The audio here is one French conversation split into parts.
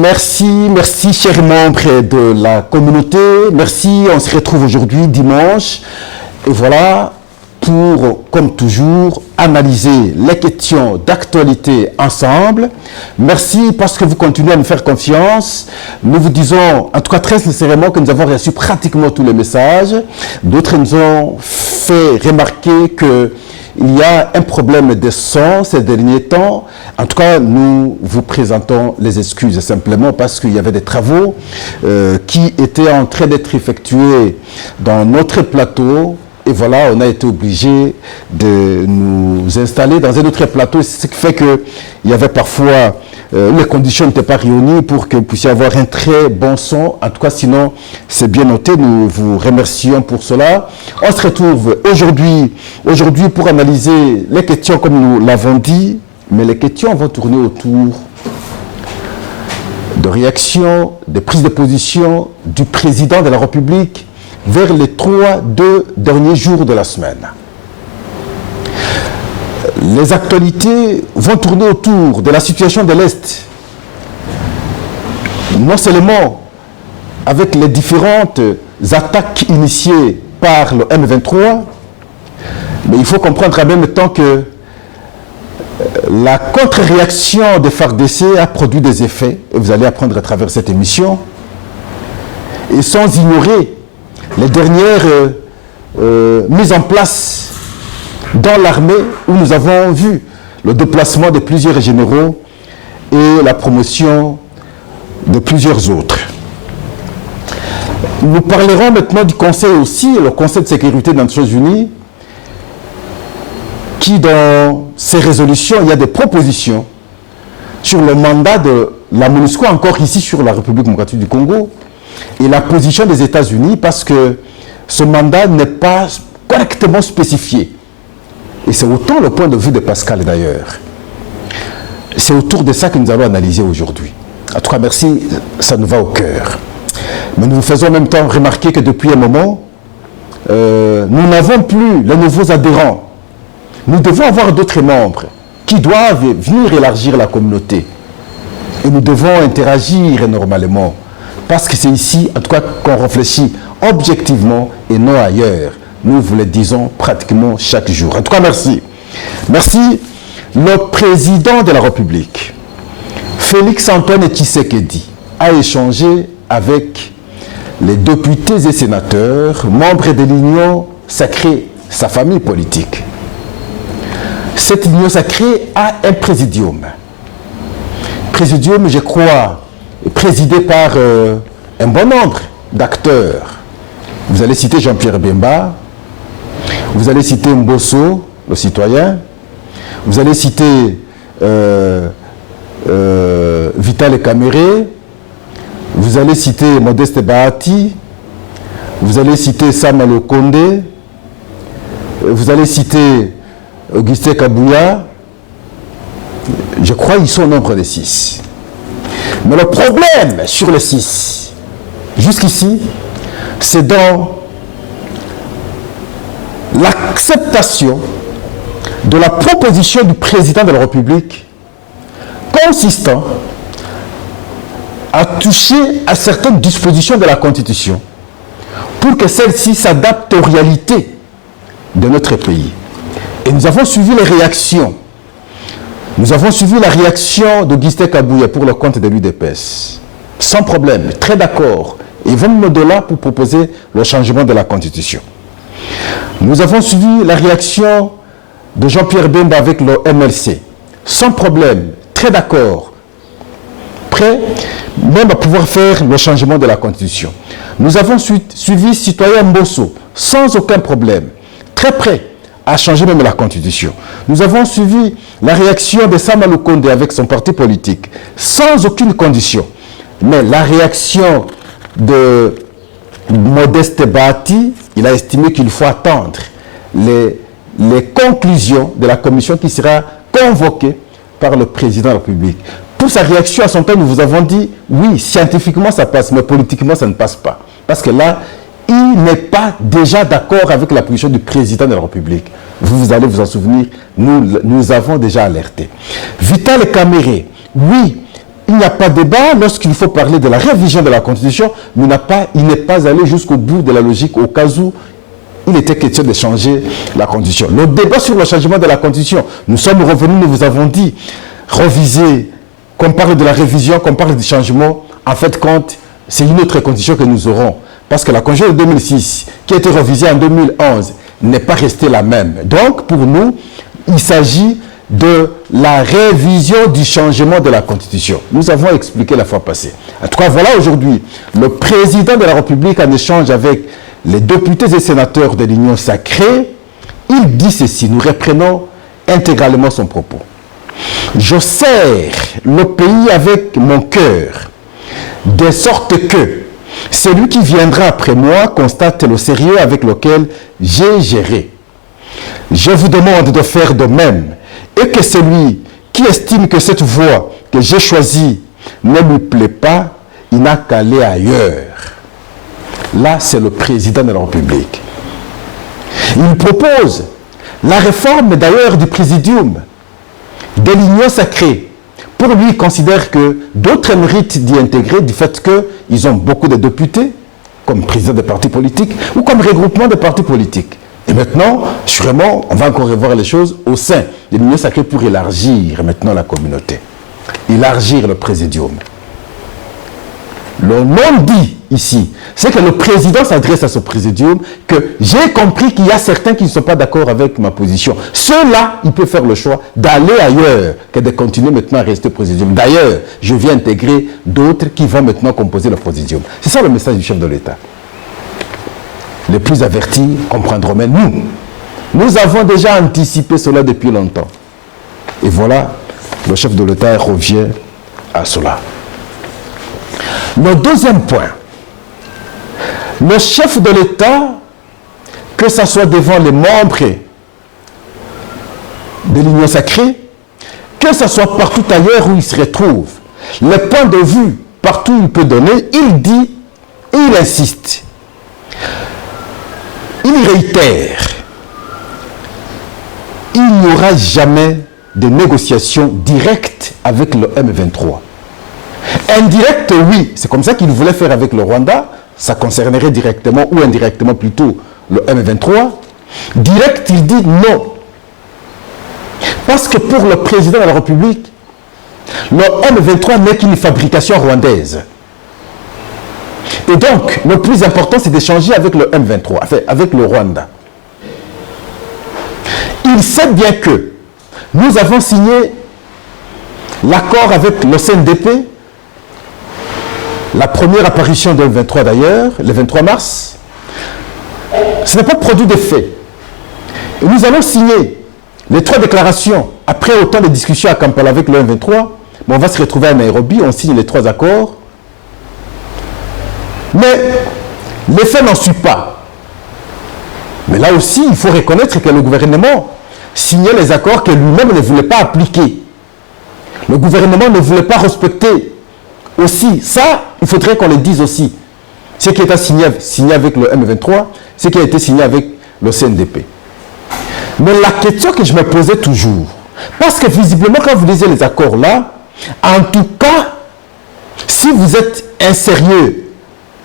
Merci chers membres de la communauté. Merci, on se retrouve aujourd'hui dimanche. Et voilà, pour, comme toujours, analyser les questions d'actualité ensemble. Merci parce que vous continuez à nous faire confiance. Nous vous disons, en tout cas très sincèrement, que nous avons reçu pratiquement tous les messages. D'autres nous ont fait remarquer que il y a un problème de son ces derniers temps. En tout cas, nous vous présentons les excuses simplement parce qu'il y avait des travaux qui étaient en train d'être effectués dans notre plateau. Et voilà, on a été obligé de nous installer dans un autre plateau, ce qui fait qu'il y avait parfois, les conditions n'étaient pas réunies pour que vous puissiez avoir un très bon son. En tout cas, sinon, c'est bien noté, nous vous remercions pour cela. On se retrouve aujourd'hui pour analyser les questions comme nous l'avons dit, mais les questions vont tourner autour de réactions, de prises de position du président de la République vers les 2 derniers jours de la semaine. Les actualités vont tourner autour de la situation de l'Est. Non seulement avec les différentes attaques initiées par le M23, mais il faut comprendre en même temps que la contre-réaction des FARDC a produit des effets, et vous allez apprendre à travers cette émission, et sans ignorer les dernières mises en place dans l'armée où nous avons vu le déplacement de plusieurs généraux et la promotion de plusieurs autres. Nous parlerons maintenant du Conseil aussi, le Conseil de sécurité des Nations Unies, qui dans ses résolutions, il y a des propositions sur le mandat de la MONUSCO, encore ici sur la République démocratique du Congo, et la position des États-Unis, parce que ce mandat n'est pas correctement spécifié. Et c'est autant le point de vue de Pascal d'ailleurs. C'est autour de ça que nous allons analyser aujourd'hui. En tout cas, merci, ça nous va au cœur. Mais nous vous faisons en même temps remarquer que depuis un moment, nous n'avons plus les nouveaux adhérents. Nous devons avoir d'autres membres qui doivent venir élargir la communauté. Et nous devons interagir normalement. Parce que c'est ici, en tout cas, qu'on réfléchit objectivement et non ailleurs. Nous vous le disons pratiquement chaque jour. En tout cas, merci. Merci. Le président de la République, Félix-Antoine Tshisekedi, a échangé avec les députés et sénateurs, membres de l'Union sacrée, sa famille politique. Cette Union sacrée a un présidium. Présidium, je crois, présidé par un bon nombre d'acteurs. Vous allez citer Jean-Pierre Bemba, vous allez citer Mbosso, le citoyen, vous allez citer Vital Kamere, vous allez citer Modeste Bahati, vous allez citer Sama Lokonde, vous allez citer Augustin Kabouya. Je crois qu'ils sont au nombre de 6. Mais le problème sur les 6, jusqu'ici, c'est dans l'acceptation de la proposition du président de la République consistant à toucher à certaines dispositions de la Constitution pour que celle-ci s'adapte aux réalités de notre pays. Et nous avons suivi les réactions. Nous avons suivi la réaction d'Augustin Kabouya pour le compte de l'UDPS. Sans problème, très d'accord. Ils vont au-delà pour proposer le changement de la Constitution. Nous avons suivi la réaction de Jean-Pierre Bemba avec le MLC. Sans problème, très d'accord. Prêt même à pouvoir faire le changement de la Constitution. Nous avons suivi citoyen Mbosso, sans aucun problème. Très prêt à changer même la Constitution. Nous avons suivi la réaction de Sama Lokonde avec son parti politique, sans aucune condition. Mais la réaction de Modeste Bahati, il a estimé qu'il faut attendre les conclusions de la commission qui sera convoquée par le président de la République. Pour sa réaction à son temps, nous vous avons dit, oui, scientifiquement ça passe, mais politiquement ça ne passe pas. Parce que là, il n'est pas déjà d'accord avec la position du président de la République. Vous allez vous en souvenir, nous avons déjà alerté. Vital Kamere, oui, il n'y a pas de débat lorsqu'il faut parler de la révision de la Constitution, mais il n'est pas allé jusqu'au bout de la logique au cas où il était question de changer la Constitution. Le débat sur le changement de la Constitution, nous sommes revenus, nous vous avons dit, reviser, qu'on parle de la révision, qu'on parle du changement, en fait, compte, c'est une autre Constitution que nous aurons. Parce que la Constitution de 2006, qui a été révisée en 2011, n'est pas restée la même. Donc, pour nous, il s'agit de la révision du changement de la Constitution. Nous avons expliqué la fois passée. En tout cas, voilà aujourd'hui, le président de la République, en échange avec les députés et sénateurs de l'Union sacrée, il dit ceci, nous reprenons intégralement son propos. Je sers le pays avec mon cœur, de sorte que celui qui viendra après moi constate le sérieux avec lequel j'ai géré. Je vous demande de faire de même et que celui qui estime que cette voie que j'ai choisie ne lui plaît pas, il n'a qu'à aller ailleurs. Là, c'est le président de la République. Il propose la réforme d'ailleurs du présidium de l'Union sacrée. Pour lui, il considère que d'autres méritent d'y intégrer du fait qu'ils ont beaucoup de députés, comme président de partis politiques ou comme regroupement de partis politiques. Et maintenant, sûrement, on va encore revoir les choses au sein de l'Union sacrée pour élargir maintenant la communauté, élargir le présidium. Le non-dit ici, c'est que le président s'adresse à ce présidium que j'ai compris qu'il y a certains qui ne sont pas d'accord avec ma position. Ceux-là, ils peuvent faire le choix d'aller ailleurs que de continuer maintenant à rester présidium. D'ailleurs, je viens intégrer d'autres qui vont maintenant composer le présidium. C'est ça le message du chef de l'État. Les plus avertis comprendront. Mais nous avons déjà anticipé cela depuis longtemps. Et voilà, le chef de l'État revient à cela. Le deuxième point, le chef de l'État, que ce soit devant les membres de l'Union sacrée, que ce soit partout ailleurs où il se retrouve, le point de vue partout où il peut donner, il dit et il insiste. Il réitère, il n'y aura jamais de négociations directes avec le M23. Indirect, oui, c'est comme ça qu'il voulait faire avec le Rwanda, ça concernerait directement ou indirectement plutôt le M23. Direct, il dit non. Parce que pour le président de la République, le M23 n'est qu'une fabrication rwandaise. Et donc, le plus important, c'est d'échanger avec le M23, enfin, avec le Rwanda. Il sait bien que nous avons signé l'accord avec le CNDP, la première apparition de M23 d'ailleurs, le 23 mars. Ce n'est pas produit de fait. Et nous allons signer les 3 déclarations après autant de discussions à Kampala avec le M23. Mais on va se retrouver à Nairobi, on signe les 3 accords. Mais les faits n'en suivent pas. Mais là aussi, il faut reconnaître que le gouvernement signait les accords que lui-même ne voulait pas appliquer. Le gouvernement ne voulait pas respecter aussi. Ça, il faudrait qu'on le dise aussi. Ce qui a été signé avec le M23, ce qui a été signé avec le CNDP. Mais la question que je me posais toujours, parce que visiblement, quand vous lisez les accords là, en tout cas, si vous êtes un sérieux,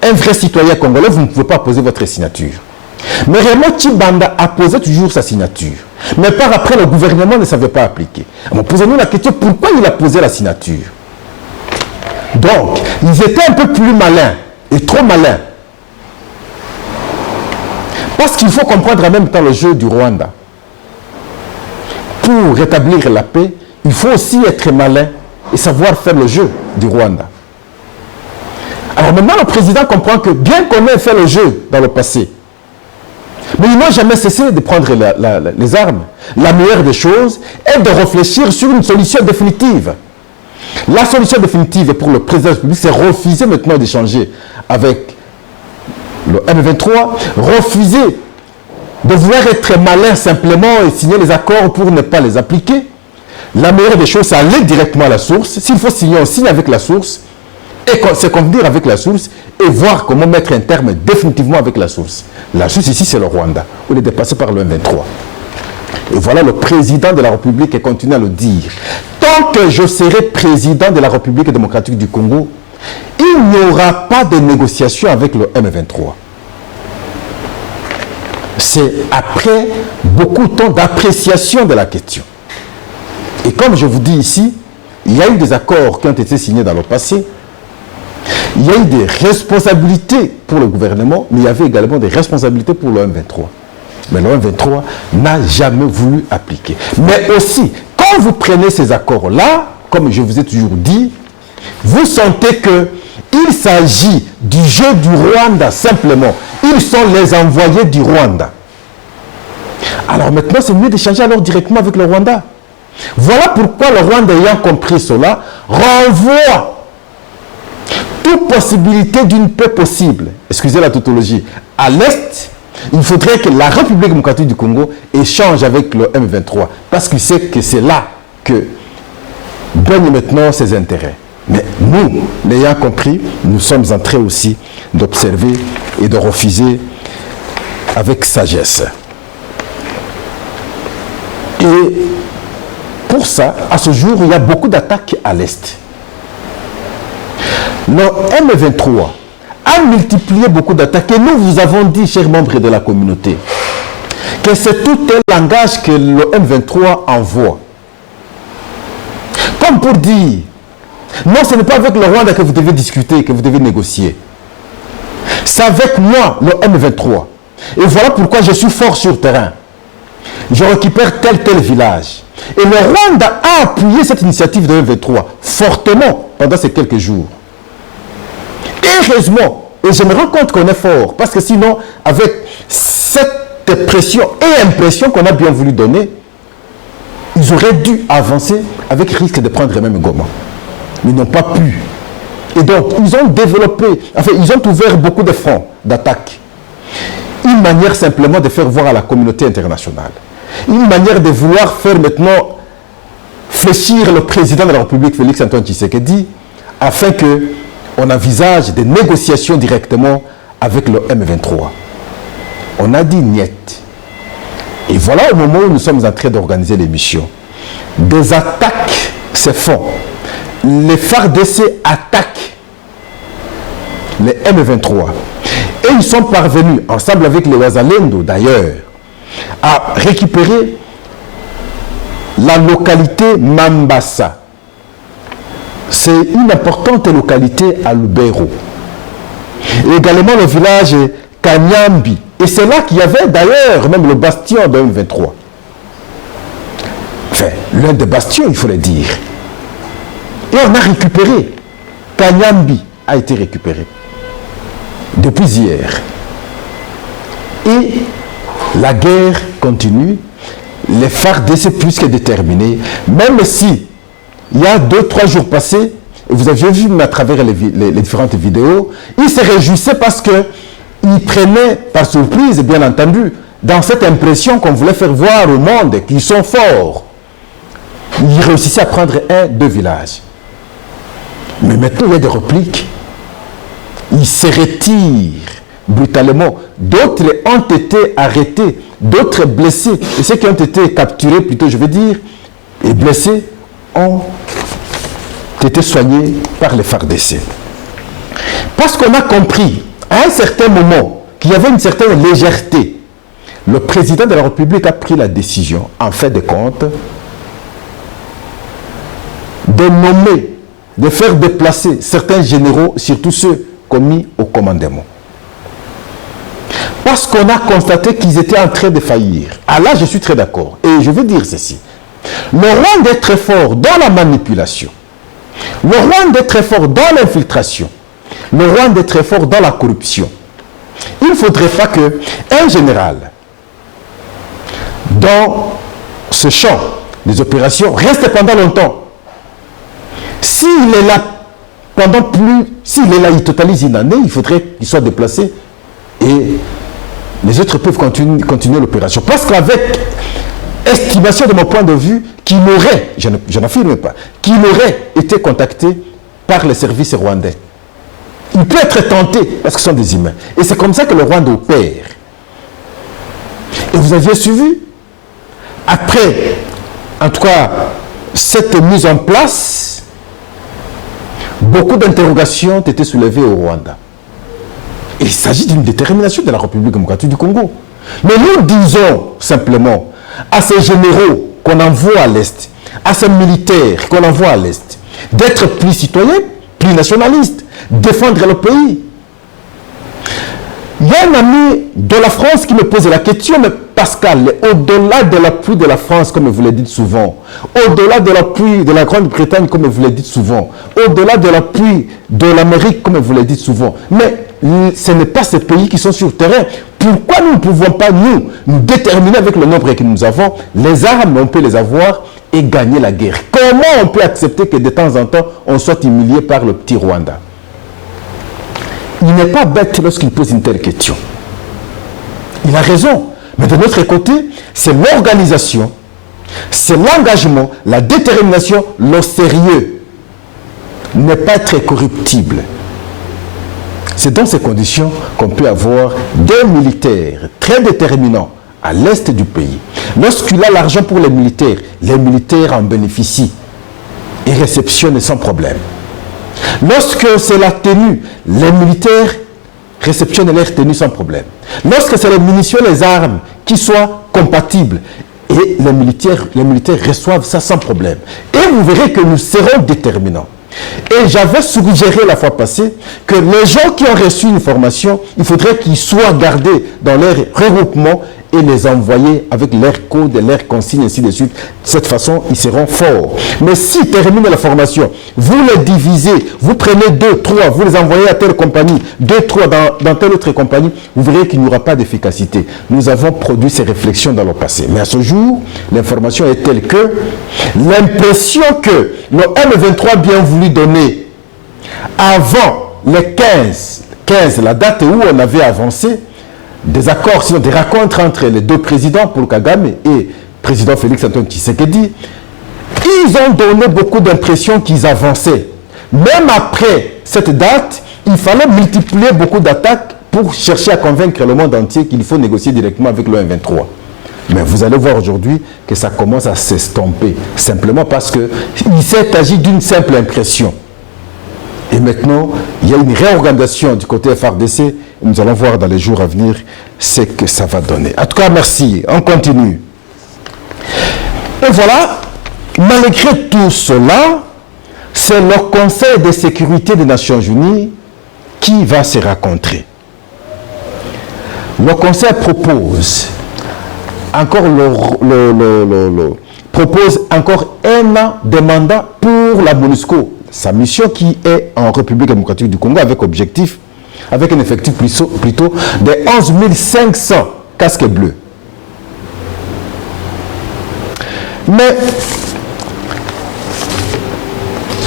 un vrai citoyen congolais, vous ne pouvez pas poser votre signature. Mais Raymond Tshibanda a posé toujours sa signature. Mais par après, le gouvernement ne savait pas appliquer. Alors, posez-nous la question, pourquoi il a posé la signature? Donc, ils étaient un peu plus malins, et trop malins. Parce qu'il faut comprendre en même temps le jeu du Rwanda. Pour rétablir la paix, il faut aussi être malin et savoir faire le jeu du Rwanda. Alors maintenant, le président comprend que bien qu'on ait fait le jeu dans le passé, mais ils n'ont jamais cessé de prendre les armes. La meilleure des choses est de réfléchir sur une solution définitive. La solution définitive pour le président de la République, c'est refuser maintenant d'échanger avec le M23, refuser de vouloir être malin simplement et signer les accords pour ne pas les appliquer. La meilleure des choses, c'est aller directement à la source. S'il faut signer, on signe avec la source, et c'est convenir avec la source, et voir comment mettre un terme définitivement avec la source. La source ici, c'est le Rwanda, où il est dépassé par le M23. Et voilà le président de la République qui continue à le dire. Tant que je serai président de la République démocratique du Congo, il n'y aura pas de négociation avec le M23. C'est après beaucoup de temps d'appréciation de la question. Et comme je vous dis ici, il y a eu des accords qui ont été signés dans le passé. Il y a eu des responsabilités pour le gouvernement, mais il y avait également des responsabilités pour le M23. Mais le M23 n'a jamais voulu appliquer. Mais aussi, quand vous prenez ces accords-là, comme je vous ai toujours dit, vous sentez qu'il s'agit du jeu du Rwanda simplement. Ils sont les envoyés du Rwanda. Alors maintenant, c'est mieux d'échanger alors directement avec le Rwanda. Voilà pourquoi le Rwanda, ayant compris cela, renvoie toute possibilité d'une paix possible, excusez la tautologie, à l'Est. Il faudrait que la République démocratique du Congo échange avec le M23, parce qu'il sait que c'est là que gagnent maintenant ses intérêts. Mais nous, l'ayant compris, nous sommes en train aussi d'observer et de refuser avec sagesse. Et pour ça, à ce jour, il y a beaucoup d'attaques à l'Est. Le M23 a multiplié beaucoup d'attaques. Et nous vous avons dit, chers membres de la communauté, que c'est tout un langage que le M23 envoie. Comme pour dire, non, ce n'est pas avec le Rwanda que vous devez discuter, que vous devez négocier. C'est avec moi, le M23. Et voilà pourquoi je suis fort sur terrain. Je récupère tel village. Et le Rwanda a appuyé cette initiative de M23 fortement pendant ces quelques jours. Heureusement, et je me rends compte qu'on est fort, parce que sinon, avec cette pression et impression qu'on a bien voulu donner, ils auraient dû avancer avec risque de prendre même Goma. Mais ils n'ont pas pu. Et donc, ils ont développé, enfin, ils ont ouvert beaucoup de fronts d'attaque. Une manière simplement de faire voir à la communauté internationale. Une manière de vouloir faire maintenant fléchir le président de la République, Félix Antoine Tshisekedi, afin qu'on envisage des négociations directement avec le M23. On a dit niet. Et voilà au moment où nous sommes en train d'organiser l'émission. Des attaques se font. Les FARDC attaquent les M23. Et ils sont parvenus, ensemble avec les Wazalendo d'ailleurs, à récupérer la localité Mambasa. C'est une importante localité à Lubero. Et également le village Kanyambi. Et c'est là qu'il y avait d'ailleurs même le bastion de M23. Enfin, l'un des bastions, il faut le dire. Et on a récupéré. Kanyambi a été récupéré. Depuis hier. Et la guerre continue. Les FARDC plus que déterminés. Même si, il y a 2-3 jours passés, vous aviez vu à travers les différentes vidéos, ils se réjouissaient parce qu'ils prenaient par surprise, bien entendu, dans cette impression qu'on voulait faire voir au monde qu'ils sont forts. Ils réussissaient à prendre 1-2 villages. Mais maintenant, il y a des répliques. Ils se retirent brutalement. D'autres ont été arrêtés, d'autres blessés. Et ceux qui ont été capturés, plutôt je veux dire, et blessés, ont été soignés par les FARDC. Parce qu'on a compris, à un certain moment, qu'il y avait une certaine légèreté. Le président de la République a pris la décision, en fait de compte, de nommer, de faire déplacer certains généraux, surtout ceux commis au commandement. Parce qu'on a constaté qu'ils étaient en train de faillir. Ah là, je suis très d'accord. Et je veux dire ceci. Le Rwanda est très fort dans la manipulation. Le Rwanda est très fort dans l'infiltration. Le Rwanda est très fort dans la corruption. Il ne faudrait pas qu'un général, dans ce champ des opérations, reste pendant longtemps. S'il est là pendant s'il est là, il totalise une année, il faudrait qu'il soit déplacé et les autres peuvent continuer l'opération. Parce qu'avec estimation de mon point de vue, qu'il aurait, je n'affirme pas, qu'il aurait été contacté par les services rwandais. Il peut être tenté parce que ce sont des humains. Et c'est comme ça que le Rwanda opère. Et vous aviez suivi, après, en tout cas, cette mise en place, beaucoup d'interrogations ont été soulevées au Rwanda. Il s'agit d'une détermination de la République démocratique du Congo. Mais nous disons simplement à ces généraux qu'on envoie à l'Est, à ces militaires qu'on envoie à l'Est, d'être plus citoyens, plus nationalistes, défendre le pays. Il y a un ami de la France qui me pose la question, mais Pascal, au-delà de l'appui de la France, comme vous le dites souvent, au-delà de l'appui de la Grande-Bretagne, comme vous le dites souvent, au-delà de l'appui de l'Amérique, comme vous le dites souvent, mais ce n'est pas ces pays qui sont sur le terrain. Pourquoi nous ne pouvons pas, nous déterminer avec le nombre que nous avons, les armes, on peut les avoir et gagner la guerre? Comment on peut accepter que de temps en temps, on soit humilié par le petit Rwanda? Il n'est pas bête lorsqu'il pose une telle question. Il a raison. Mais de notre côté, c'est l'organisation, c'est l'engagement, la détermination, le sérieux. Ne pas être corruptible. C'est dans ces conditions qu'on peut avoir des militaires très déterminants à l'est du pays. Lorsqu'il a l'argent pour les militaires en bénéficient et réceptionnent sans problème. Lorsque c'est la tenue, les militaires réceptionnent leur tenue sans problème. Lorsque c'est les munitions, les armes qui soient compatibles, et les militaires reçoivent ça sans problème. Et vous verrez que nous serons déterminants. Et j'avais suggéré la fois passée que les gens qui ont reçu une formation, il faudrait qu'ils soient gardés dans leur regroupement et les envoyer avec leurs codes, leurs consignes, ainsi de suite. De cette façon, ils seront forts. Mais s'ils terminent la formation, vous les divisez, vous prenez 2, 3, vous les envoyez à telle compagnie, 2, 3 dans telle autre compagnie, vous verrez qu'il n'y aura pas d'efficacité. Nous avons produit ces réflexions dans le passé. Mais à ce jour, l'information est telle que l'impression que le M23 bien voulu donner avant les 15, la date où on avait avancé, des accords, sinon des rencontres entre les deux présidents, Paul Kagame et président Félix Antoine Tshisekedi, ils ont donné beaucoup d'impressions qu'ils avançaient. Même après cette date, il fallait multiplier beaucoup d'attaques pour chercher à convaincre le monde entier qu'il faut négocier directement avec le M23. Mais vous allez voir aujourd'hui que ça commence à s'estomper, simplement parce qu'il s'est agi d'une simple impression. Et maintenant, il y a une réorganisation du côté FRDC. Nous allons voir dans les jours à venir ce que ça va donner. En tout cas, merci. On continue. Et voilà, malgré tout cela, c'est le Conseil de sécurité des Nations Unies qui va se rencontrer. Le Conseil propose encore un an de mandat pour la MONUSCO. Sa mission qui est en République démocratique du Congo avec un effectif plutôt de 11 500 casques bleus. Mais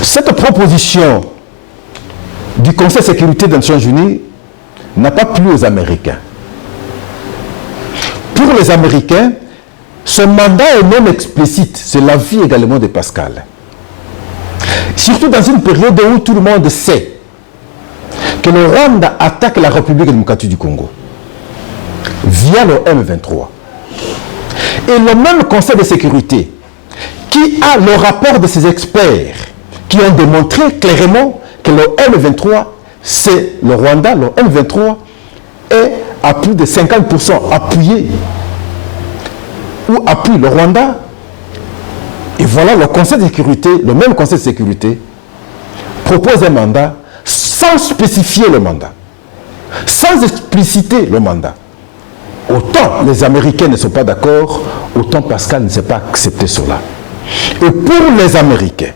cette proposition du Conseil de sécurité des Nations Unies n'a pas plu aux Américains. Pour les Américains, ce mandat est non explicite. C'est l'avis également de Pascal. Surtout dans une période où tout le monde sait que le Rwanda attaque la République démocratique du Congo via le M23. Et le même Conseil de sécurité qui a le rapport de ces experts qui ont démontré clairement que le M23, c'est le Rwanda, le M23 est à plus de 50% appuyé ou appuie le Rwanda. Et voilà, le Conseil de sécurité, le même Conseil de sécurité, propose un mandat sans spécifier le mandat, sans expliciter le mandat. Autant les Américains ne sont pas d'accord, autant Pascal ne s'est pas accepté cela. Et pour les Américains,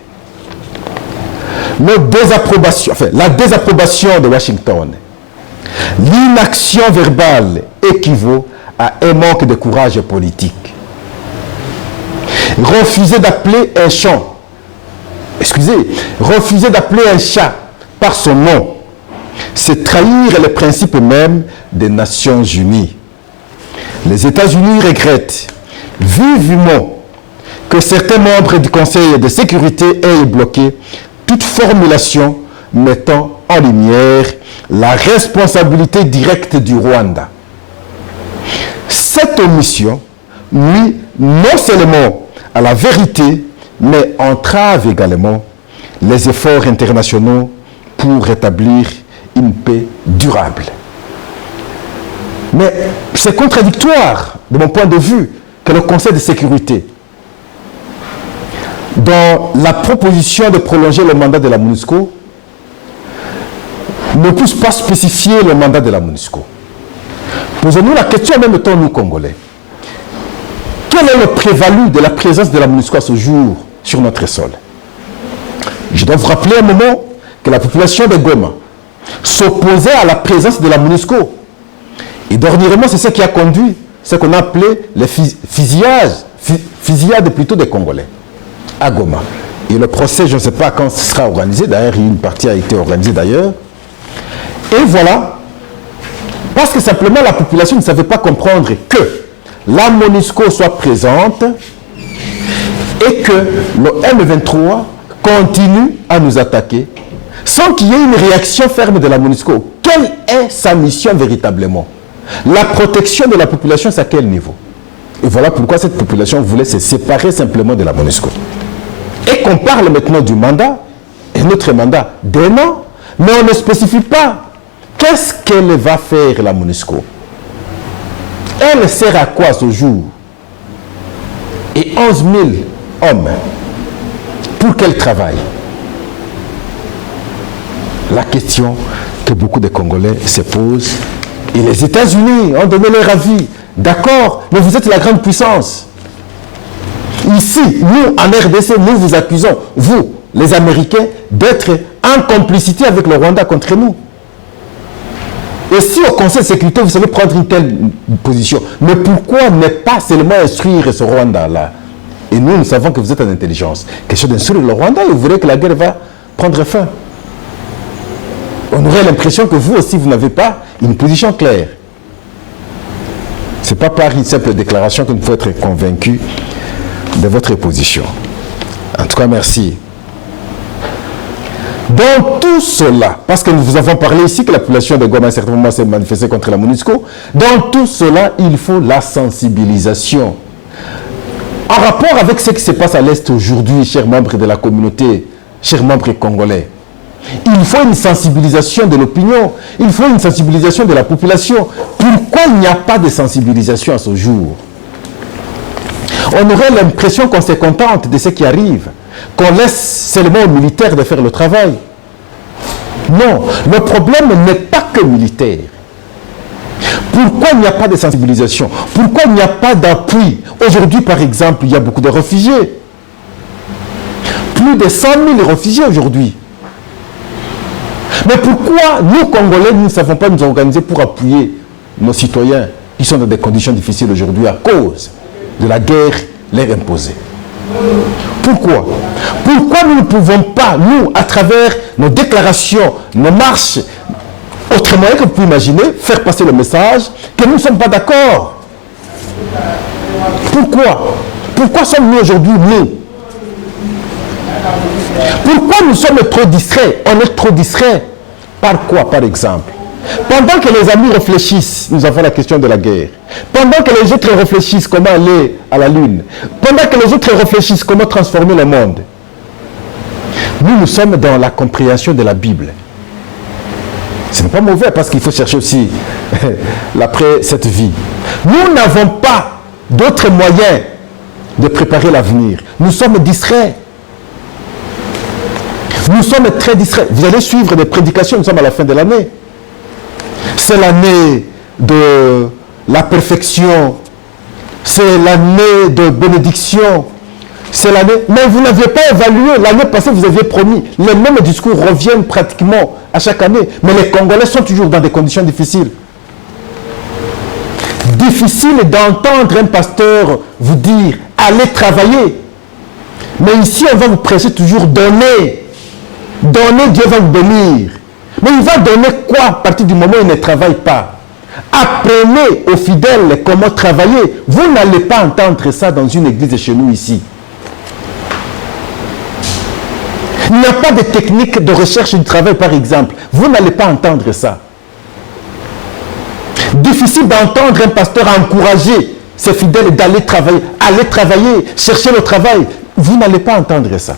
la désapprobation de Washington, l'inaction verbale équivaut à un manque de courage politique. Refuser d'appeler un chat par son nom, c'est trahir les principes même des Nations Unies. Les États-Unis regrettent vivement que certains membres du Conseil de sécurité aient bloqué toute formulation mettant en lumière la responsabilité directe du Rwanda. Cette omission nuit non seulement à la vérité, mais entrave également les efforts internationaux pour rétablir une paix durable. Mais c'est contradictoire, de mon point de vue, que le Conseil de sécurité, dans la proposition de prolonger le mandat de la MONUSCO, ne puisse pas spécifier le mandat de la MONUSCO. Posons-nous la question en même temps, nous, Congolais. Quel est le prévalu de la présence de la MONUSCO à ce jour sur notre sol? Je dois vous rappeler un moment que la population de Goma s'opposait à la présence de la MONUSCO. Et dernièrement, c'est ce qui a conduit ce qu'on appelait les fusillades plutôt des Congolais à Goma. Et le procès, je ne sais pas quand ce sera organisé, d'ailleurs, une partie a été organisée d'ailleurs. Et voilà, parce que simplement la population ne savait pas comprendre que la MONUSCO soit présente et que le M23 continue à nous attaquer sans qu'il y ait une réaction ferme de la MONUSCO. Quelle est sa mission véritablement? La protection de la population, c'est à quel niveau? Et voilà pourquoi cette population voulait se séparer simplement de la MONUSCO. Et qu'on parle maintenant du mandat, et notre mandat d'un an, mais on ne spécifie pas qu'est-ce qu'elle va faire la MONUSCO. Elle sert à quoi ce jour? Et 11 000 hommes, pour quel travail? La question que beaucoup de Congolais se posent. Et les États-Unis ont donné leur avis. D'accord, mais vous êtes la grande puissance. Ici, nous, en RDC, nous vous accusons, vous, les Américains, d'être en complicité avec le Rwanda contre nous. Et si au Conseil de sécurité, vous savez prendre une telle position, mais pourquoi ne pas seulement instruire ce Rwanda-là? Et nous savons que vous êtes en intelligence. Question d'instruire le Rwanda et vous verrez que la guerre va prendre fin. On aurait l'impression que vous aussi, vous n'avez pas une position claire. Ce n'est pas par une simple déclaration que nous pouvons être convaincus de votre position. En tout cas, merci. Dans tout cela, parce que nous vous avons parlé ici que la population de Goma à un certain moment s'est manifestée contre la MONUSCO, dans tout cela, il faut la sensibilisation. En rapport avec ce qui se passe à l'Est aujourd'hui, chers membres de la communauté, chers membres congolais, il faut une sensibilisation de l'opinion, il faut une sensibilisation de la population. Pourquoi il n'y a pas de sensibilisation à ce jour? On aurait l'impression qu'on se contente de ce qui arrive, qu'on laisse seulement aux militaires de faire le travail. Non, le problème n'est pas que militaire. Pourquoi il n'y a pas de sensibilisation? Pourquoi il n'y a pas d'appui? Aujourd'hui, par exemple, il y a beaucoup de réfugiés. Plus de 100 000 réfugiés aujourd'hui. Mais pourquoi nous, Congolais, nous ne savons pas nous organiser pour appuyer nos citoyens qui sont dans des conditions difficiles aujourd'hui à cause de la guerre leur imposée? Pourquoi? Pourquoi nous ne pouvons pas, nous, à travers nos déclarations, nos marches, autrement que vous pouvez imaginer, faire passer le message que nous ne sommes pas d'accord? Pourquoi? Pourquoi sommes-nous aujourd'hui, nous? Pourquoi nous sommes trop distraits? On est trop distraits. Par quoi, par exemple? Pendant que les amis réfléchissent, nous avons la question de la guerre. Pendant que les autres réfléchissent comment aller à la Lune. Pendant que les autres réfléchissent comment transformer le monde. Nous sommes dans la compréhension de la Bible. Ce n'est pas mauvais parce qu'il faut chercher aussi l'après cette vie. Nous n'avons pas d'autres moyens de préparer l'avenir. Nous sommes distraits. Nous sommes très distraits. Vous allez suivre des prédications, nous sommes à la fin de l'année. C'est l'année de la perfection. C'est l'année de bénédiction. C'est l'année... Mais vous n'aviez pas évalué. L'année passée, vous aviez promis. Les mêmes discours reviennent pratiquement à chaque année. Mais les Congolais sont toujours dans des conditions difficiles. Difficile d'entendre un pasteur vous dire « Allez travailler ». Mais ici, on va vous prêcher toujours « Donnez ». Donner, Dieu va vous bénir. Mais il va donner quoi à partir du moment où il ne travaille pas? Apprenez aux fidèles comment travailler. Vous n'allez pas entendre ça dans une église chez nous ici. Il n'y a pas de technique de recherche du travail, par exemple. Vous n'allez pas entendre ça. Difficile d'entendre un pasteur encourager ses fidèles d'aller travailler. Allez travailler, chercher le travail. Vous n'allez pas entendre ça.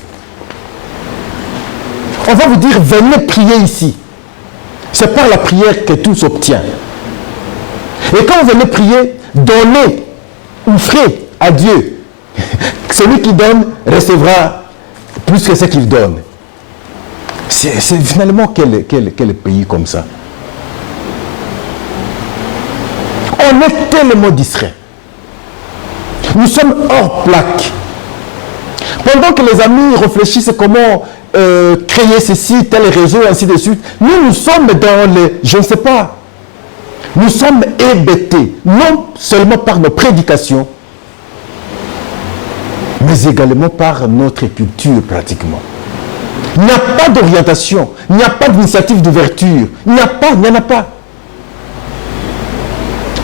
On va vous dire, venez prier ici. C'est par la prière que tout s'obtient. Et quand vous venez prier, donnez, offrez à Dieu. Celui qui donne recevra plus que ce qu'il donne. C'est finalement quel pays comme ça? On est tellement distrait. Nous sommes hors plaque. Pendant que les amis réfléchissent comment créer ceci, tel réseau, ainsi de suite, nous sommes dans les... Je ne sais pas. Nous sommes hébétés, non seulement par nos prédications, mais également par notre culture pratiquement. Il n'y a pas d'orientation, il n'y a pas d'initiative d'ouverture, il n'y en a pas.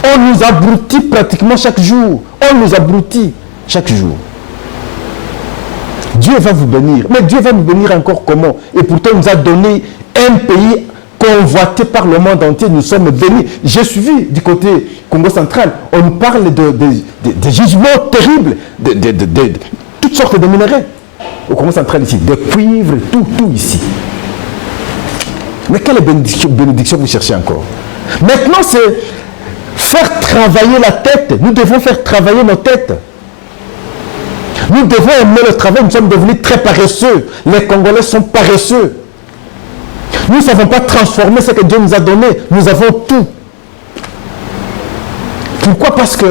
On nous abrutit pratiquement chaque jour. On nous abrutit chaque jour. Dieu va vous bénir. Mais Dieu va nous bénir encore comment? Et pourtant, il nous a donné un pays convoité par le monde entier. Nous sommes bénis. J'ai suivi du côté Congo central. On nous parle de gisements terribles, de toutes sortes de minerais. Au Congo central ici, de cuivre, tout ici. Mais quelle bénédiction vous cherchez encore? Maintenant, c'est faire travailler la tête. Nous devons faire travailler nos têtes. Nous devons aimer le travail. Nous sommes devenus très paresseux. Les Congolais sont paresseux. Nous ne savons pas transformer ce que Dieu nous a donné. Nous avons tout. Pourquoi? Parce que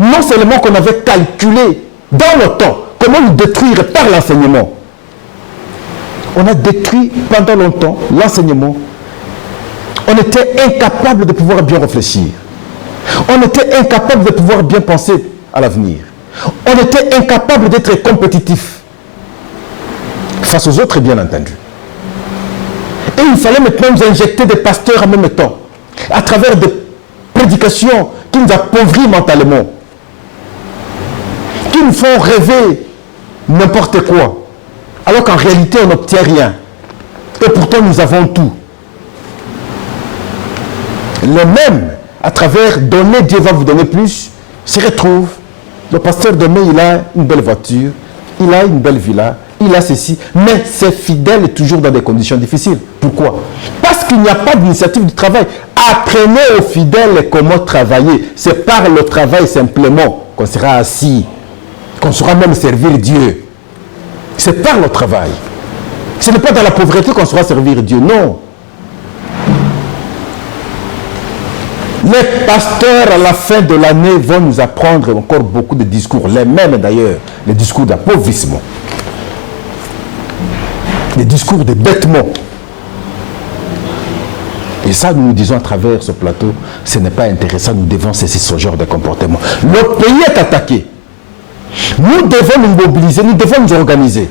non seulement qu'on avait calculé dans le temps comment nous détruire par l'enseignement. On a détruit pendant longtemps l'enseignement. On était incapable de pouvoir bien réfléchir. On était incapable de pouvoir bien penser à l'avenir. On était incapable d'être compétitif face aux autres, bien entendu. Et il fallait maintenant nous injecter des pasteurs en même temps, à travers des prédications qui nous appauvrissent mentalement, qui nous font rêver n'importe quoi, alors qu'en réalité on n'obtient rien. Et pourtant nous avons tout. Le même, à travers donner, Dieu va vous donner plus, se retrouve. Le pasteur demain, il a une belle voiture, il a une belle villa, il a ceci, mais ses fidèles toujours dans des conditions difficiles. Pourquoi? Parce qu'il n'y a pas d'initiative du travail. Apprenez aux fidèles comment travailler. C'est par le travail simplement qu'on sera assis, qu'on saura même servir Dieu. C'est par le travail. Ce n'est pas dans la pauvreté qu'on saura servir Dieu, non. Les pasteurs à la fin de l'année vont nous apprendre encore beaucoup de discours, les mêmes d'ailleurs, les discours d'appauvrissement, les discours de bêtement. Et ça, nous nous disons à travers ce plateau, ce n'est pas intéressant, nous devons cesser ce genre de comportement. Le pays est attaqué. Nous devons nous mobiliser, nous devons nous organiser.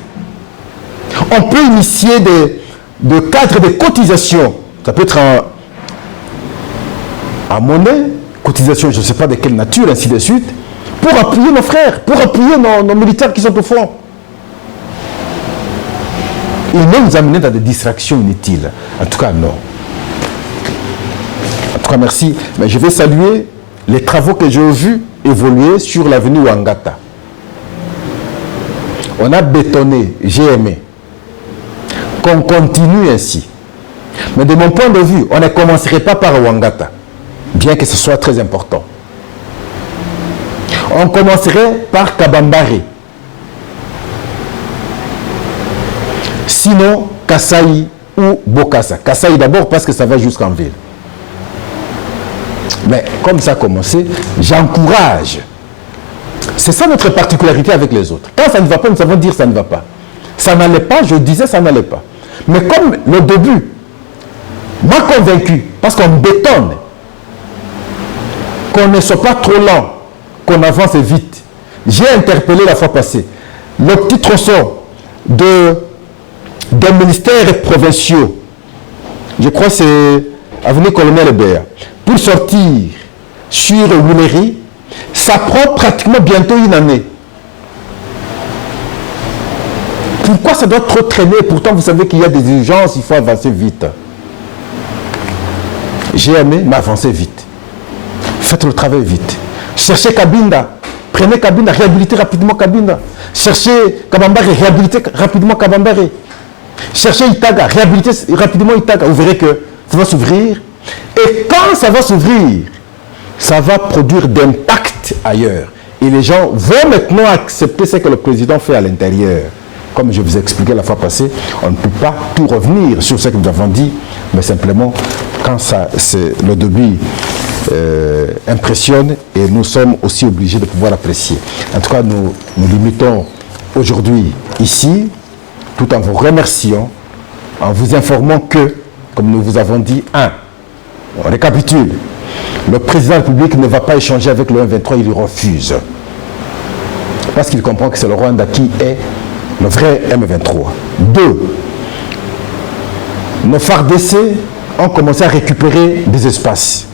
On peut initier des cadres de cotisation. Ça peut être en monnaie, cotisation, je ne sais pas de quelle nature, ainsi de suite, pour appuyer nos frères, pour appuyer nos militaires qui sont au front. Et non nous amener dans des distractions inutiles. En tout cas, non. En tout cas, merci. Mais je vais saluer les travaux que j'ai vus évoluer sur l'avenue Ouangata. On a bétonné, j'ai aimé. Qu'on continue ainsi. Mais de mon point de vue, on ne commencerait pas par Ouangata, bien que ce soit très important. On commencerait par Kabambare. Sinon, Kassaï ou Bokassa. Kassaï d'abord parce que ça va jusqu'en ville. Mais comme ça a commencé, j'encourage. C'est ça notre particularité avec les autres. Quand ça ne va pas, nous savons dire ça ne va pas. Ça n'allait pas, je disais ça n'allait pas. Mais comme le début m'a convaincu, parce qu'on bétonne, qu'on ne soit pas trop lent, qu'on avance vite. J'ai interpellé la fois passée le petit tronçon des ministères provinciaux, je crois que c'est avenue Colonel Hébert, pour sortir sur Willery, ça prend pratiquement bientôt une année. Pourquoi ça doit trop traîner? Pourtant, vous savez qu'il y a des urgences, il faut avancer vite. J'ai aimé, mais avancez vite. Faites le travail vite. Cherchez Kabinda. Prenez Kabinda, réhabilitez rapidement Kabinda. Cherchez Kabambare, réhabilitez rapidement Kabambare. Cherchez Itaga, réhabilitez rapidement Itaga. Vous verrez que ça va s'ouvrir. Et quand ça va s'ouvrir, ça va produire d'impact ailleurs. Et les gens vont maintenant accepter ce que le président fait à l'intérieur. Comme je vous ai expliqué la fois passée, on ne peut pas tout revenir sur ce que nous avons dit, mais simplement quand le début impressionne, et nous sommes aussi obligés de pouvoir apprécier. En tout cas, nous limitons aujourd'hui ici, tout en vous remerciant, en vous informant que, comme nous vous avons dit, on récapitule, le président de la République ne va pas échanger avec le M23, il refuse. Parce qu'il comprend que c'est le Rwanda qui est le vrai M23. 2. Nos FARDC ont commencé à récupérer des espaces.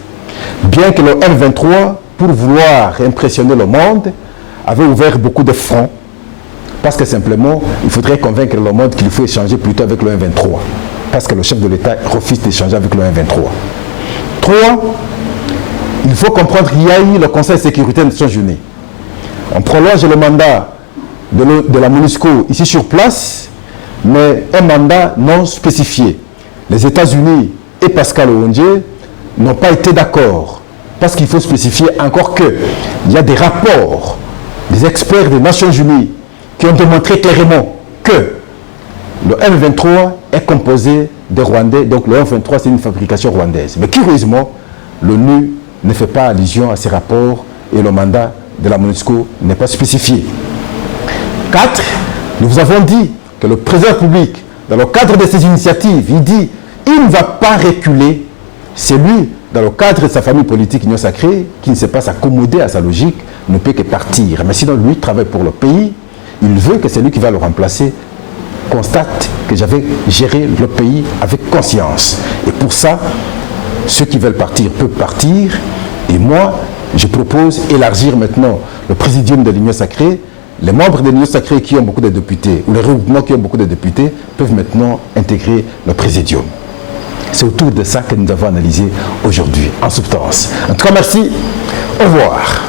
Bien que le M23, pour vouloir impressionner le monde, avait ouvert beaucoup de fronts. Parce que simplement, il faudrait convaincre le monde qu'il faut échanger plutôt avec le M23. Parce que le chef de l'État refuse d'échanger avec le M23. 3. Il faut comprendre qu'il y a eu le Conseil de sécurité des Nations Unies. On prolonge le mandat de la MONUSCO ici sur place, mais un mandat non spécifié. Les États-Unis et Pascal Oundje n'ont pas été d'accord, parce qu'il faut spécifier encore qu'il y a des rapports des experts des Nations Unies qui ont démontré clairement que le M23 est composé des Rwandais, donc le M23 c'est une fabrication rwandaise. Mais curieusement, l'ONU ne fait pas allusion à ces rapports et le mandat de la MONUSCO n'est pas spécifié. 4. Nous vous avons dit que le président de la République, dans le cadre de ses initiatives, il dit il ne va pas reculer. C'est lui, dans le cadre de sa famille politique Union Sacrée, qui ne sait pas s'accommoder à sa logique, ne peut que partir. Mais sinon, lui travaille pour le pays, il veut que c'est lui qui va le remplacer, constate que j'avais géré le pays avec conscience. Et pour ça, ceux qui veulent partir peuvent partir. Et moi, je propose élargir maintenant le présidium de l'Union Sacrée. Les membres de l'Union Sacrée qui ont beaucoup de députés, ou les regroupements qui ont beaucoup de députés, peuvent maintenant intégrer le présidium. C'est autour de ça que nous avons analysé aujourd'hui, en substance. En tout cas, merci. Au revoir.